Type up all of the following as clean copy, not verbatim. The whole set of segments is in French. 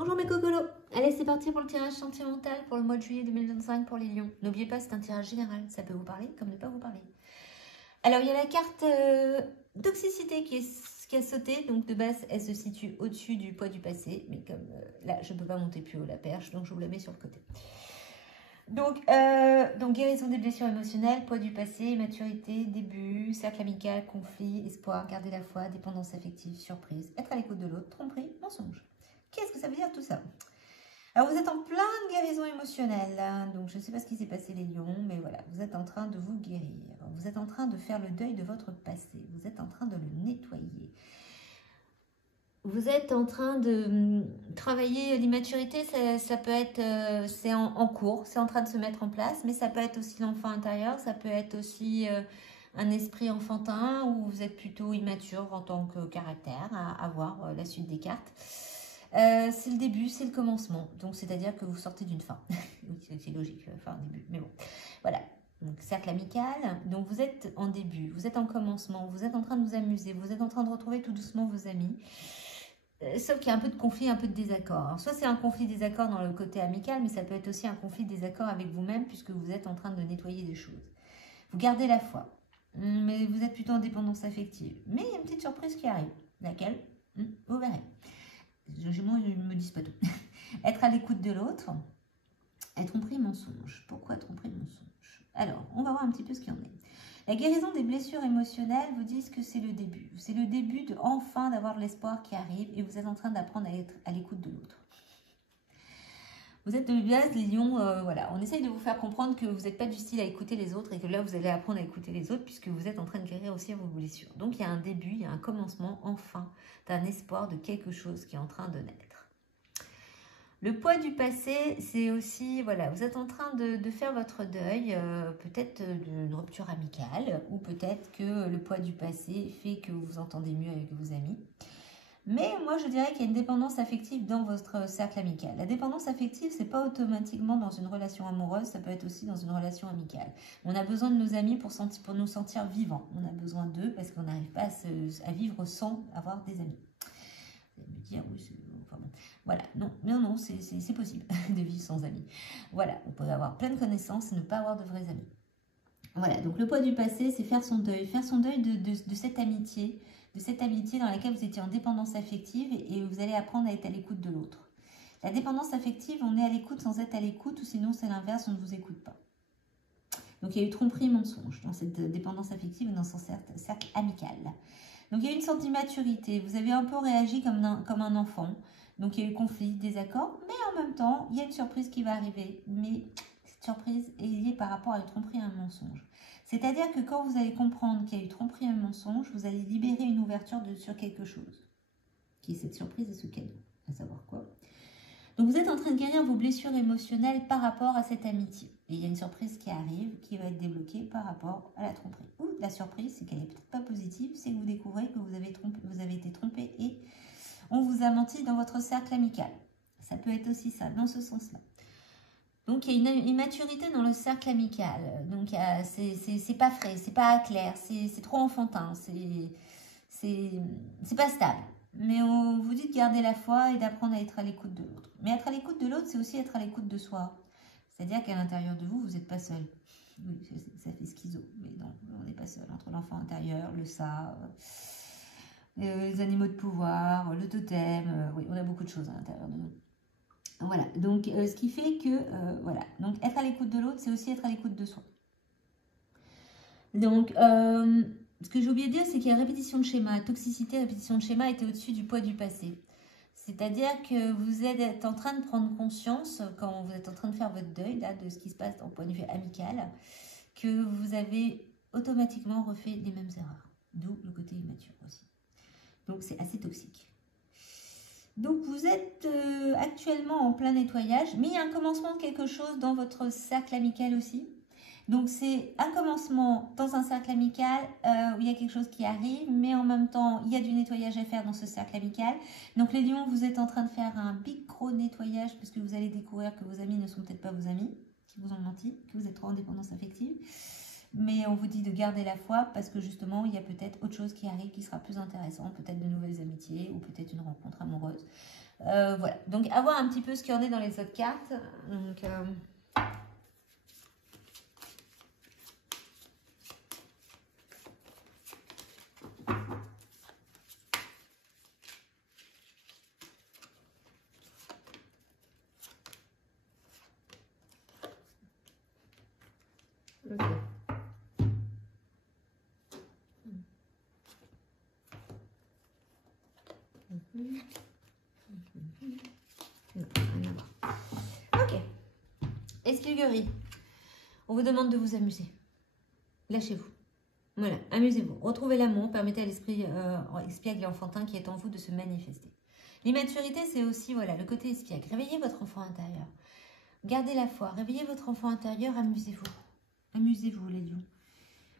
Bonjour mes cocolos. Allez, c'est parti pour le tirage sentimental pour le mois de juillet 2025 pour les lions. N'oubliez pas, c'est un tirage général, ça peut vous parler comme ne pas vous parler. Alors, il y a la carte toxicité qui a sauté, donc de base, elle se situe au-dessus du poids du passé, mais comme là, je ne peux pas monter plus haut la perche, donc je vous la mets sur le côté. Donc guérison des blessures émotionnelles, poids du passé, maturité, début, cercle amical, conflit, espoir, garder la foi, dépendance affective, surprise, être à l'écoute de l'autre, tromperie, mensonge. Qu'est-ce que ça veut dire tout ça? Alors vous êtes en pleine guérison émotionnelle, hein, donc je ne sais pas ce qui s'est passé les lions, mais voilà, vous êtes en train de vous guérir. Vous êtes en train de faire le deuil de votre passé, vous êtes en train de le nettoyer. Vous êtes en train de travailler l'immaturité, ça peut être, c'est en cours, c'est en train de se mettre en place, mais ça peut être aussi l'enfant intérieur, ça peut être aussi un esprit enfantin où vous êtes plutôt immature en tant que caractère, à voir la suite des cartes. C'est le début, c'est le commencement, donc c'est-à-dire que vous sortez d'une fin. C'est logique, enfin un début, mais bon, voilà. Donc cercle amical, donc vous êtes en début, vous êtes en commencement, vous êtes en train de vous amuser, vous êtes en train de retrouver tout doucement vos amis. Sauf qu'il y a un peu de conflit, un peu de désaccord. Alors, soit c'est un conflit désaccord dans le côté amical, mais ça peut être aussi un conflit désaccord avec vous-même puisque vous êtes en train de nettoyer des choses. Vous gardez la foi, mais vous êtes plutôt en dépendance affective. Mais il y a une petite surprise qui arrive. Laquelle? Vous verrez. Les Gémeaux ne me disent pas tout. Être à l'écoute de l'autre. Être tromperie, mensonge. Pourquoi tromperie, mensonge? Alors, on va voir un petit peu ce qu'il y en est. La guérison des blessures émotionnelles vous dit que c'est le début. C'est le début de enfin d'avoir l'espoir qui arrive et vous êtes en train d'apprendre à être à l'écoute de l'autre. Vous êtes de base, les lions, voilà. On essaye de vous faire comprendre que vous n'êtes pas du style à écouter les autres et que là, vous allez apprendre à écouter les autres puisque vous êtes en train de guérir aussi vos blessures. Donc, il y a un début, il y a un commencement, enfin, d'un espoir de quelque chose qui est en train de naître. Le poids du passé, c'est aussi, voilà, vous êtes en train de faire votre deuil, peut-être d'une rupture amicale, ou peut-être que le poids du passé fait que vous vous entendez mieux avec vos amis. Mais moi, je dirais qu'il y a une dépendance affective dans votre cercle amical. La dépendance affective, c'est pas automatiquement dans une relation amoureuse, ça peut être aussi dans une relation amicale. On a besoin de nos amis pour nous sentir vivants. On a besoin d'eux parce qu'on n'arrive pas à vivre sans avoir des amis. Vous allez me dire, oui, enfin bon. Voilà, non, c'est possible de vivre sans amis. Voilà, on peut avoir plein de connaissances et ne pas avoir de vrais amis. Voilà, donc le poids du passé, c'est faire son deuil de cette amitié, dans laquelle vous étiez en dépendance affective et vous allez apprendre à être à l'écoute de l'autre. La dépendance affective, on est à l'écoute sans être à l'écoute, ou sinon c'est l'inverse, on ne vous écoute pas. Donc il y a eu tromperie, mensonge dans cette dépendance affective et dans son cercle amical. Donc il y a eu une sorte d'immaturité, vous avez un peu réagi comme un enfant. Donc il y a eu conflit, désaccord, mais en même temps, il y a une surprise qui va arriver. Mais cette surprise est liée par rapport à une tromperie et un mensonge. C'est-à-dire que quand vous allez comprendre qu'il y a eu tromperie et un mensonge, vous allez libérer une ouverture sur quelque chose. Qui est cette surprise et ce cadeau, à savoir quoi. Donc vous êtes en train de guérir vos blessures émotionnelles par rapport à cette amitié. Et il y a une surprise qui arrive, qui va être débloquée par rapport à la tromperie. Ou la surprise, c'est qu'elle n'est peut-être pas positive, c'est que vous découvrez que vous avez été trompé et on vous a menti dans votre cercle amical. Ça peut être aussi ça, dans ce sens-là. Donc, il y a une immaturité dans le cercle amical. Donc, c'est pas frais, c'est pas clair, c'est trop enfantin, c'est pas stable. Mais on vous dit de garder la foi et d'apprendre à être à l'écoute de l'autre. Mais être à l'écoute de l'autre, c'est aussi être à l'écoute de soi. C'est-à-dire qu'à l'intérieur de vous, vous n'êtes pas seul. Oui, ça fait schizo, mais non, on n'est pas seul. Entre l'enfant intérieur, le ça, les animaux de pouvoir, le totem, oui, on a beaucoup de choses à l'intérieur de nous. Voilà, donc ce qui fait que, voilà, donc être à l'écoute de l'autre, c'est aussi être à l'écoute de soi. Donc, ce que j'ai oublié de dire, c'est qu'il y a répétition de schéma, toxicité, répétition de schéma était au-dessus du poids du passé. C'est-à-dire que vous êtes en train de prendre conscience, quand vous êtes en train de faire votre deuil, là, de ce qui se passe d'un point de vue amical, que vous avez automatiquement refait les mêmes erreurs. D'où le côté immature aussi. Donc, c'est assez toxique. Donc, vous êtes actuellement en plein nettoyage, mais il y a un commencement de quelque chose dans votre cercle amical aussi. Donc, c'est un commencement dans un cercle amical où il y a quelque chose qui arrive, mais en même temps, il y a du nettoyage à faire dans ce cercle amical. Donc, les lions, vous êtes en train de faire un big gros nettoyage parce que vous allez découvrir que vos amis ne sont peut-être pas vos amis, qui vous ont menti, que vous êtes trop en dépendance affective. Mais on vous dit de garder la foi parce que justement, il y a peut-être autre chose qui arrive qui sera plus intéressant, peut-être de nouvelles amitiés ou peut-être une rencontre amoureuse. Voilà, donc à voir un petit peu ce qu'il y en est dans les autres cartes. Donc, ok. Non, rien à voir. Ok. Espièglerie. On vous demande de vous amuser. Lâchez-vous. Voilà, amusez-vous. Retrouvez l'amour. Permettez à l'esprit espiègle et enfantin qui est en vous de se manifester. L'immaturité, c'est aussi voilà, le côté espiègle. Réveillez votre enfant intérieur. Gardez la foi. Réveillez votre enfant intérieur. Amusez-vous. Amusez-vous, les lions.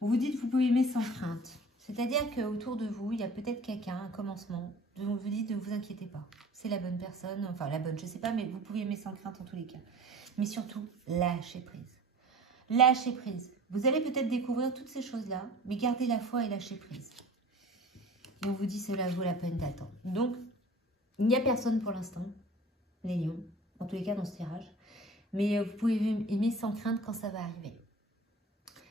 Vous vous dites que vous pouvez aimer sans crainte. C'est-à-dire qu'autour de vous, il y a peut-être quelqu'un, un commencement. Vous vous dites, ne vous inquiétez pas. C'est la bonne personne. Enfin, la bonne, je ne sais pas, mais vous pouvez aimer sans crainte en tous les cas. Mais surtout, lâchez prise. Lâchez prise. Vous allez peut-être découvrir toutes ces choses-là, mais gardez la foi et lâchez prise. Et on vous dit, cela vaut la peine d'attendre. Donc, il n'y a personne pour l'instant, les lions, en tous les cas dans ce tirage. Mais vous pouvez aimer sans crainte quand ça va arriver.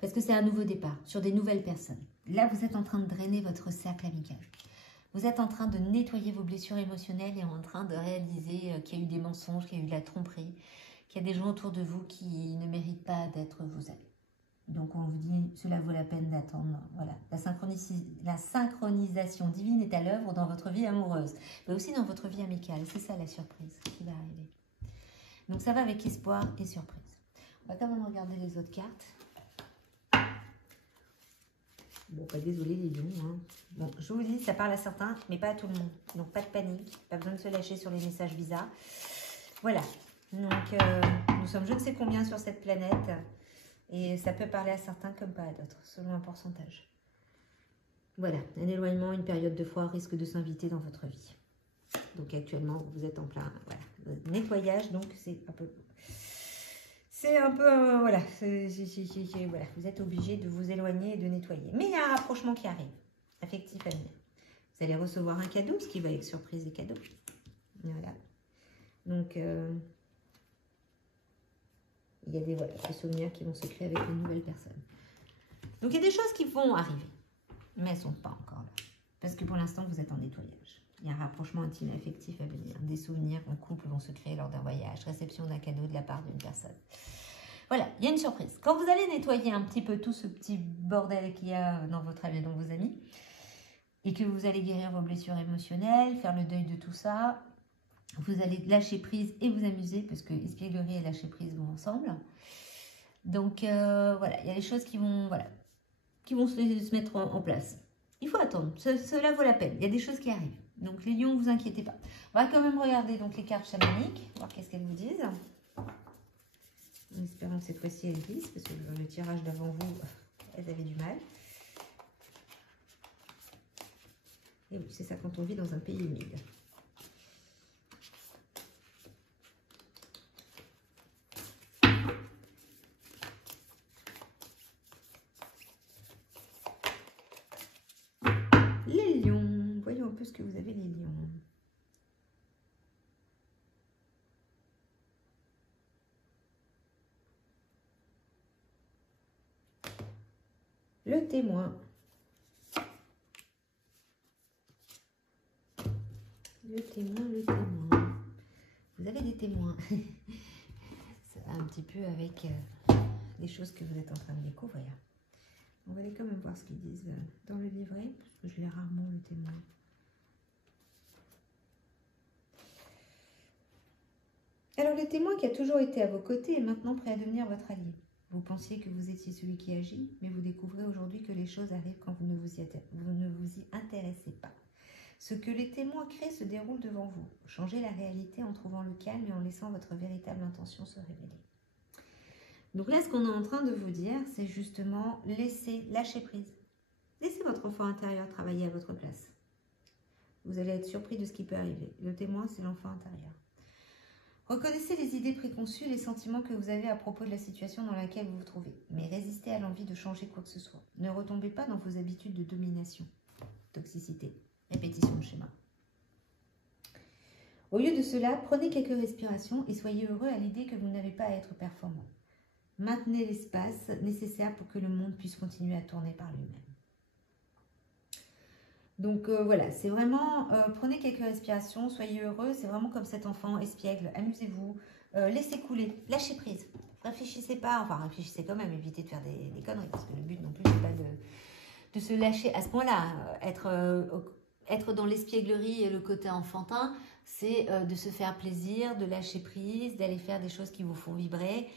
Parce que c'est un nouveau départ sur des nouvelles personnes. Là, vous êtes en train de drainer votre cercle amical. Vous êtes en train de nettoyer vos blessures émotionnelles et en train de réaliser qu'il y a eu des mensonges, qu'il y a eu de la tromperie, qu'il y a des gens autour de vous qui ne méritent pas d'être vos amis. Donc, on vous dit, cela vaut la peine d'attendre. Voilà, la synchronisation divine est à l'œuvre dans votre vie amoureuse, mais aussi dans votre vie amicale. C'est ça la surprise qui va arriver. Donc, ça va avec espoir et surprise. On va quand même regarder les autres cartes. Bon, pas désolé les lions. Hein. Bon, je vous dis, ça parle à certains, mais pas à tout le monde. Donc, pas de panique. Pas besoin de se lâcher sur les messages bizarres. Voilà. Donc, nous sommes je ne sais combien sur cette planète. Et ça peut parler à certains comme pas à d'autres, selon un pourcentage. Voilà. Un éloignement, une période de foire risque de s'inviter dans votre vie. Donc, actuellement, vous êtes en plein voilà, nettoyage. Donc, c'est un peu... C'est un peu, voilà, voilà, vous êtes obligé de vous éloigner et de nettoyer. Mais il y a un rapprochement qui arrive, affectif à venir. Vous allez recevoir un cadeau, ce qui va être surprise et cadeau. Voilà. Donc, il y a des, voilà, des souvenirs qui vont se créer avec une nouvelle personne. Donc, il y a des choses qui vont arriver, mais elles ne sont pas encore là. Parce que pour l'instant, vous êtes en nettoyage. Il y a un rapprochement intime affectif à venir. Des souvenirs en couple vont se créer lors d'un voyage. Réception d'un cadeau de la part d'une personne. Voilà, il y a une surprise. Quand vous allez nettoyer un petit peu tout ce petit bordel qu'il y a dans votre vie, dans vos amis, et que vous allez guérir vos blessures émotionnelles, faire le deuil de tout ça, vous allez lâcher prise et vous amuser, parce que espièglerie et lâcher prise vont ensemble. Donc, voilà, il y a des choses qui vont, voilà, qui vont se mettre en place. Il faut attendre, cela vaut la peine. Il y a des choses qui arrivent. Donc, les lions, ne vous inquiétez pas. On va quand même regarder donc, les cartes chamaniques, voir qu'est-ce qu'elles vous disent. En espérant que cette fois-ci, elles glissent, parce que le tirage d'avant vous, elles avaient du mal. Et oui, c'est ça quand on vit dans un pays humide. Les lions, voyons un peu ce que vous avez, les lions. Le témoin. Le témoin, le témoin. Vous avez des témoins. Ça va un petit peu avec les choses que vous êtes en train de découvrir. On va aller quand même voir ce qu'ils disent dans le livret, parce que je l'ai rarement le témoin. Alors le témoin qui a toujours été à vos côtés est maintenant prêt à devenir votre allié. Vous pensiez que vous étiez celui qui agit, mais vous découvrez aujourd'hui que les choses arrivent quand vous ne vous y intéressez pas. Ce que les témoins créent se déroule devant vous. Changez la réalité en trouvant le calme et en laissant votre véritable intention se révéler. Donc là, ce qu'on est en train de vous dire, c'est justement lâcher prise. Laissez votre enfant intérieur travailler à votre place. Vous allez être surpris de ce qui peut arriver. Le témoin, c'est l'enfant intérieur. Reconnaissez les idées préconçues, les sentiments que vous avez à propos de la situation dans laquelle vous vous trouvez. Mais résistez à l'envie de changer quoi que ce soit. Ne retombez pas dans vos habitudes de domination, toxicité, répétition de schéma. Au lieu de cela, prenez quelques respirations et soyez heureux à l'idée que vous n'avez pas à être performant. Maintenez l'espace nécessaire pour que le monde puisse continuer à tourner par lui-même. Donc voilà, c'est vraiment, prenez quelques respirations, soyez heureux, c'est vraiment comme cet enfant espiègle, amusez-vous, laissez couler, lâchez prise. Réfléchissez pas, enfin réfléchissez quand même, évitez de faire des conneries, parce que le but non plus, c'est pas de se lâcher à ce point-là. Être dans l'espièglerie et le côté enfantin, c'est de se faire plaisir, de lâcher prise, d'aller faire des choses qui vous font vibrer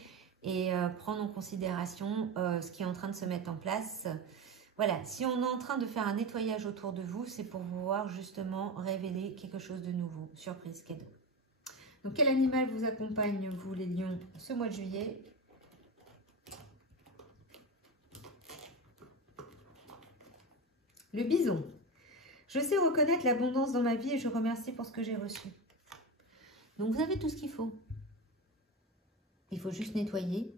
et prendre en considération ce qui est en train de se mettre en place. Voilà, si on est en train de faire un nettoyage autour de vous, c'est pour pouvoir justement révéler quelque chose de nouveau. Surprise, cadeau. Donc, quel animal vous accompagne, vous les lions, ce mois de juillet? Le bison. Je sais reconnaître l'abondance dans ma vie et je remercie pour ce que j'ai reçu. Donc, vous avez tout ce qu'il faut. Il faut juste nettoyer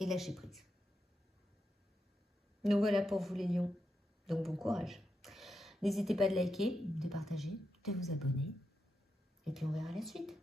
et lâcher prise. Donc voilà pour vous les lions. Donc bon courage. N'hésitez pas de liker, de partager, de vous abonner. Et puis on verra la suite.